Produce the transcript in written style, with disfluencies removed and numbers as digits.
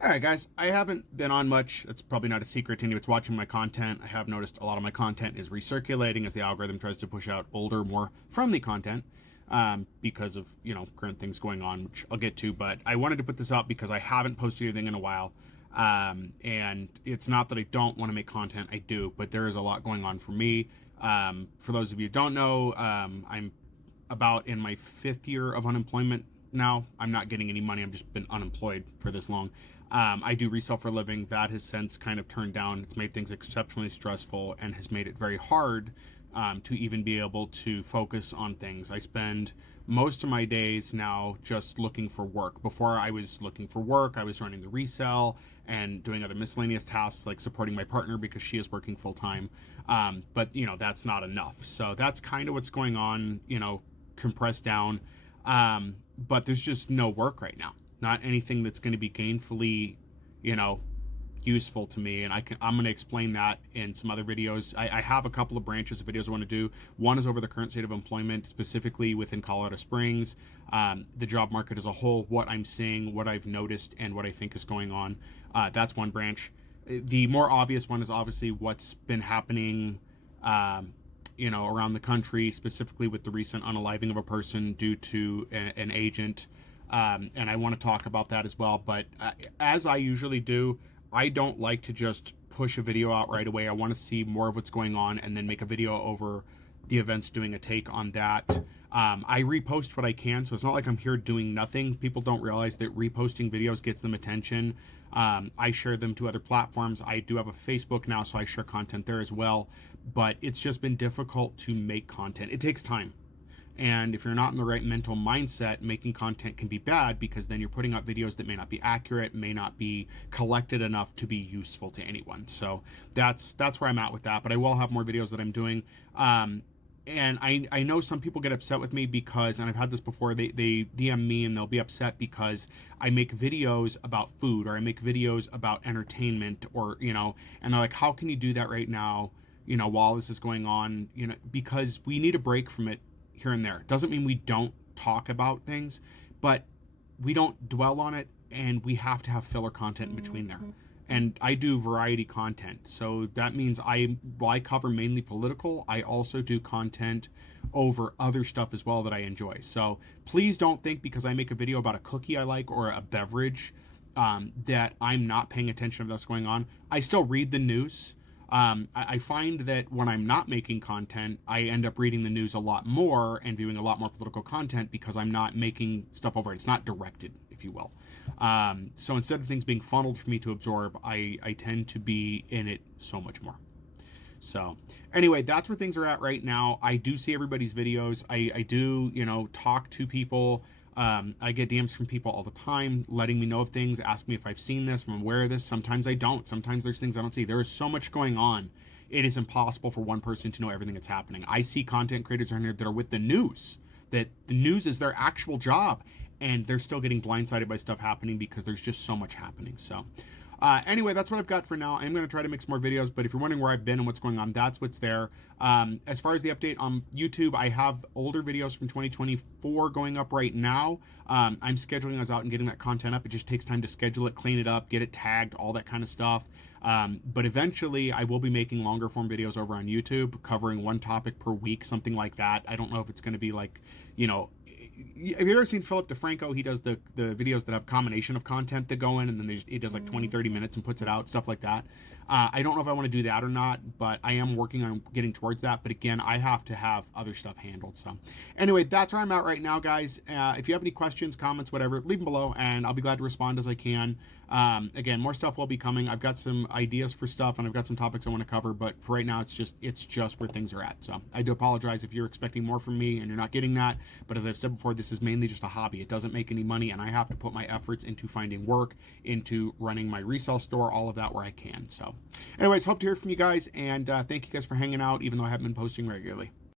All right, guys, I haven't been on much. It's probably not a secret to anyone that's watching my content. I have noticed a lot of my content is recirculating as the algorithm tries to push out older, more friendly content because of, current things going on, which I'll get to. But I wanted to put this up because I haven't posted anything in a while. And it's not that I don't want to make content. I do, but there is a lot going on for me. For those of you who don't know, I'm about in my 5th year of unemployment now. I'm not getting any money. I've just been unemployed for this long. I do resell for a living. That has since kind of turned down. It's made things exceptionally stressful and has made it very hard to even be able to focus on things. I spend most of my days now just looking for work. Before I was looking for work, I was running the resell and doing other miscellaneous tasks like supporting my partner because she is working full time. But that's not enough. So that's kind of what's going on, compressed down. But there's just no work right now. Not anything that's going to be gainfully, useful to me. And I'm going to explain that in some other videos. I have a couple of branches of videos I want to do. One is over the current state of employment, specifically within Colorado Springs, the job market as a whole, what I'm seeing, what I've noticed, and what I think is going on. That's one branch. The more obvious one is obviously what's been happening, around the country, specifically with the recent unaliving of a person due to an agent. And I want to talk about that as well. But as I usually do, I don't like to just push a video out right away. I want to see more of what's going on and then make a video over the events, doing a take on that. I repost what I can, so it's not like I'm here doing nothing. People don't realize that reposting videos gets them attention. I share them to other platforms. I do have a Facebook now, so I share content there as well. But it's just been difficult to make content. It takes time. And if you're not in the right mental mindset, making content can be bad because then you're putting out videos that may not be accurate, may not be collected enough to be useful to anyone. So that's where I'm at with that. But I will have more videos that I'm doing. And I know some people get upset with me because, and I've had this before, they DM me and they'll be upset because I make videos about food or I make videos about entertainment or, and they're like, how can you do that right now, while this is going on, because we need a break from it here and there. Doesn't mean we don't talk about things, but we don't dwell on it, and we have to have filler content in between there. And I do variety content, so that means I cover mainly political. I also do content over other stuff as well that I enjoy. So please don't think because I make a video about a cookie I like or a beverage that I'm not paying attention to what's going on. I still read the news. I find that when I'm not making content, I end up reading the news a lot more and viewing a lot more political content because I'm not making stuff over it. It's not directed, if you will. So instead of things being funneled for me to absorb, I tend to be in it so much more. So anyway, that's where things are at right now. I do see everybody's videos. I do, talk to people. I get DMs from people all the time, letting me know of things, ask me if I've seen this, if I'm aware of this. Sometimes I don't. Sometimes there's things I don't see. There is so much going on. It is impossible for one person to know everything that's happening. I see content creators on here that are with the news, that the news is their actual job, and they're still getting blindsided by stuff happening because there's just so much happening. So anyway, that's what I've got for now. I'm going to try to make some more videos, but if you're wondering where I've been and what's going on, that's what's there. As far as the update on YouTube, I have older videos from 2024 going up right now. I'm scheduling those out and getting that content up. It just takes time to schedule it, clean it up, get it tagged, all that kind of stuff. But eventually I will be making longer form videos over on YouTube, covering one topic per week, something like that. I don't know if it's going to be like, have you ever seen Philip DeFranco? He does the videos that have combination of content that go in, and then he does like 20-30 minutes and puts it out, stuff like that. I don't know if I want to do that or not, but I am working on getting towards that. But again, I have to have other stuff handled. So anyway, that's where I'm at right now, guys. If you have any questions, comments, whatever, leave them below, and I'll be glad to respond as I can. Again, more stuff will be coming. I've got some ideas for stuff, and I've got some topics I want to cover, but for right now, it's just where things are at. So I do apologize if you're expecting more from me and you're not getting that. But as I've said before, this is mainly just a hobby. It doesn't make any money, and I have to put my efforts into finding work, into running my resale store, all of that where I can. So anyways, hope to hear from you guys, and thank you guys for hanging out, even though I haven't been posting regularly.